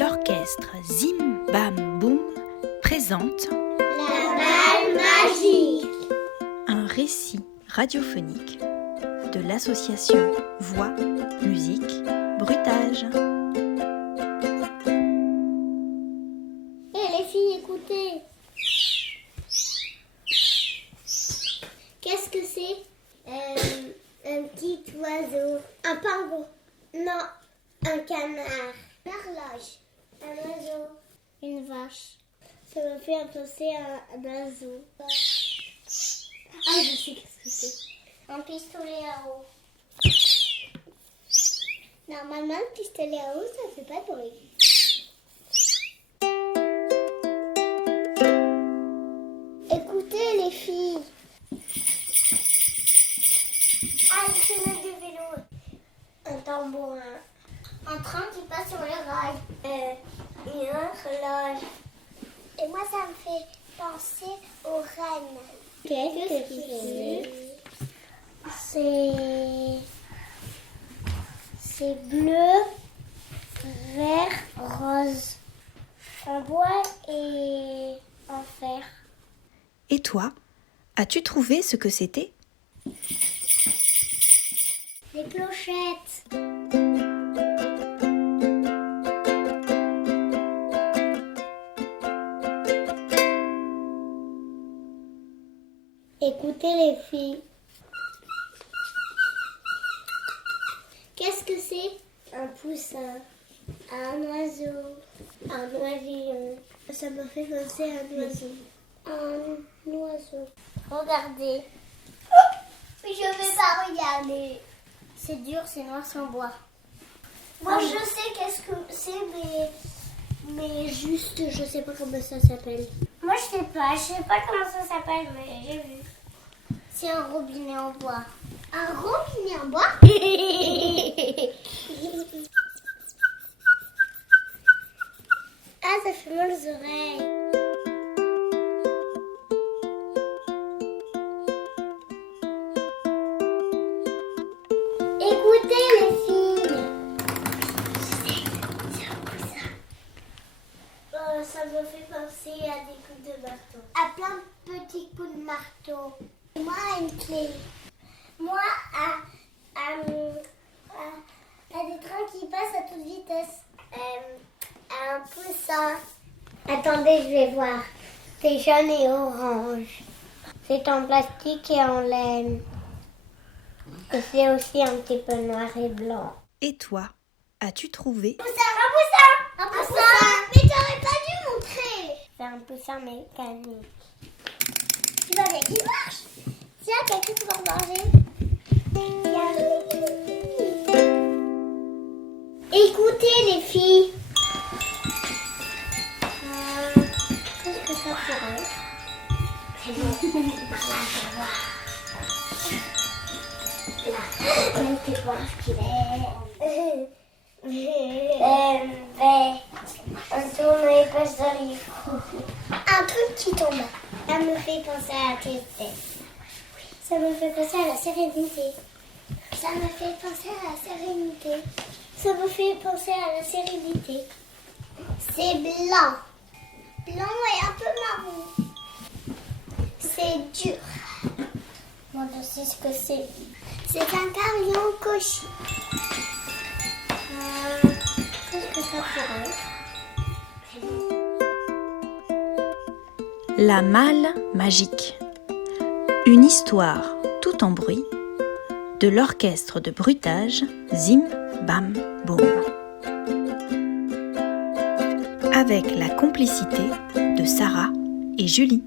L'orchestre Zim Bam Boum présente La balle magique. Un récit radiophonique de l'association Voix, Musique, Bruitage. Les filles, écoutez. Qu'est-ce que c'est? Un petit oiseau. Un pingouin. Non, un canard. Une horloge. Un oiseau. Une vache. Ça me fait penser à un oiseau. Ah, je sais qu'est-ce que c'est. Un pistolet à eau. Normalement, le pistolet à eau, ça fait pas de bruit. Écoutez les filles. Ah, une semaine de vélo. Un tambourin. Un train qui passe sur les rails. Une horloge. Et moi, ça me fait penser aux rennes. Qu'est-ce que c'est? C'est bleu, vert, rose. En bois et en fer. Et toi, as-tu trouvé ce que c'était? Des clochettes. Écoutez les filles. Qu'est-ce que c'est? Un poussin, un oiseau, un oisillon. Ça me fait penser à un oiseau. Un oiseau. Regardez. Mais je vais pas regarder. C'est dur, c'est noir sans bois. Moi, je sais qu'est-ce que c'est, mais juste, je sais pas comment ça s'appelle. Moi, je sais pas comment ça s'appelle, mais j'ai vu. C'est un robinet en bois. Un robinet en bois? Ah, ça fait mal aux oreilles. Écoutez les filles. C'est un poussin. Ça me fait penser à des coups de marteau. À plein de petits coups de marteau. Moi, à une clé. Moi, à des trains qui passent à toute vitesse. À un poussin. Attendez, je vais voir. C'est jaune et orange. C'est en plastique et en laine. Et c'est aussi un petit peu noir et blanc. Et toi, as-tu trouvé? Un poussin! Un poussin! Mais t'aurais pas dû montrer! C'est un poussin mécanique. Tu vois bien qu'il marche! Tiens, quelqu'un pour manger. Écoutez les filles. Qu'est-ce que ça pourrait être? Là, tu vois ce qu'il est. Un tourne-épaisse de livre. Un truc qui tombe. Ça me fait penser à la tristesse. Ça me fait penser à la sérénité. Ça me fait penser à la sérénité. Ça me fait penser à la sérénité. C'est blanc. Blanc et un peu marron. C'est dur. Moi, je sais ce que c'est. C'est un carillon cochon. Qu'est-ce que ça pourrait être? La malle magique. Une histoire tout en bruit de l'orchestre de bruitage Zim Bam Boum. Avec la complicité de Sarah et Julie.